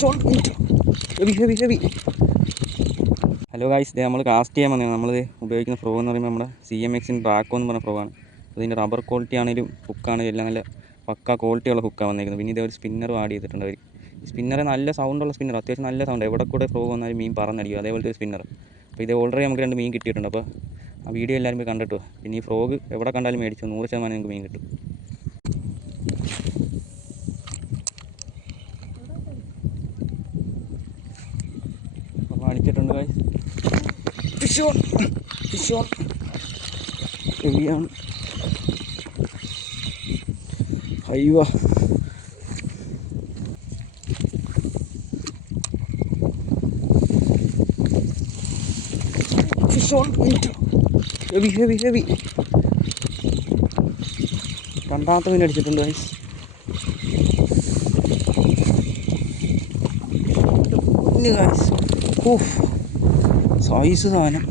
Heavy heavy heavy. Hello guys, ഇത് നമ്മൾ cast ചെയ്യാൻ വന്നത്. നമ്മൾ ഉപയോഗിക്കുന്ന ഫ്രോ എന്ന് പറയുമ്പോൾ നമ്മുടെ CMX ഡ്രാക്കോ എന്ന് പറഞ്ഞ ഫ്രോ ആണ്. അതിൻ്റെ റബ്ബർ ക്വാളിറ്റി ആണെങ്കിലും ഹുക്കാണെങ്കിലും എല്ലാം നല്ല പക്ക ക്വാളിറ്റിയുള്ള ഹുക്കാണ് വന്നിരിക്കുന്നത്. പിന്നെ ഇതേ ഒരു സ്പിന്നറും ആഡ് ചെയ്തിട്ടുണ്ട് അവർ. സ്പിന്നർ നല്ല സൗണ്ടുള്ള സ്പിന്നർ, അത്യാവശ്യം നല്ല സൗണ്ട്. എവിടെ കൂടെ ഫ്രോ വന്നാലും മീൻ പറന്നടിക്കും, അതേപോലത്തെ സ്പിന്നർ. അപ്പോൾ ഇത് ഓൾറെഡി നമുക്ക് 2 മീൻ കിട്ടിയിട്ടുണ്ട്. അപ്പോൾ ആ വീഡിയോ എല്ലാവരും പോയി കണ്ടിട്ടു. പിന്നെ ഈ ഫ്രോഗ് എവിടെ കണ്ടാലും മേടിച്ചു 100% നിങ്ങൾക്ക് മീൻ കിട്ടും. അപ്പോൾ അടിച്ചിട്ടുണ്ട് ഗൈസ്. ഫിഷ് ഓൺ ഹെവിയാണ്. അയ്യോ, fish on heavy heavy heavy. രണ്ടാമത്തെ മീൻ അടിച്ചിട്ടുണ്ട് ഗൈസ്. ഗൈസ് സൈസ് സാധനം.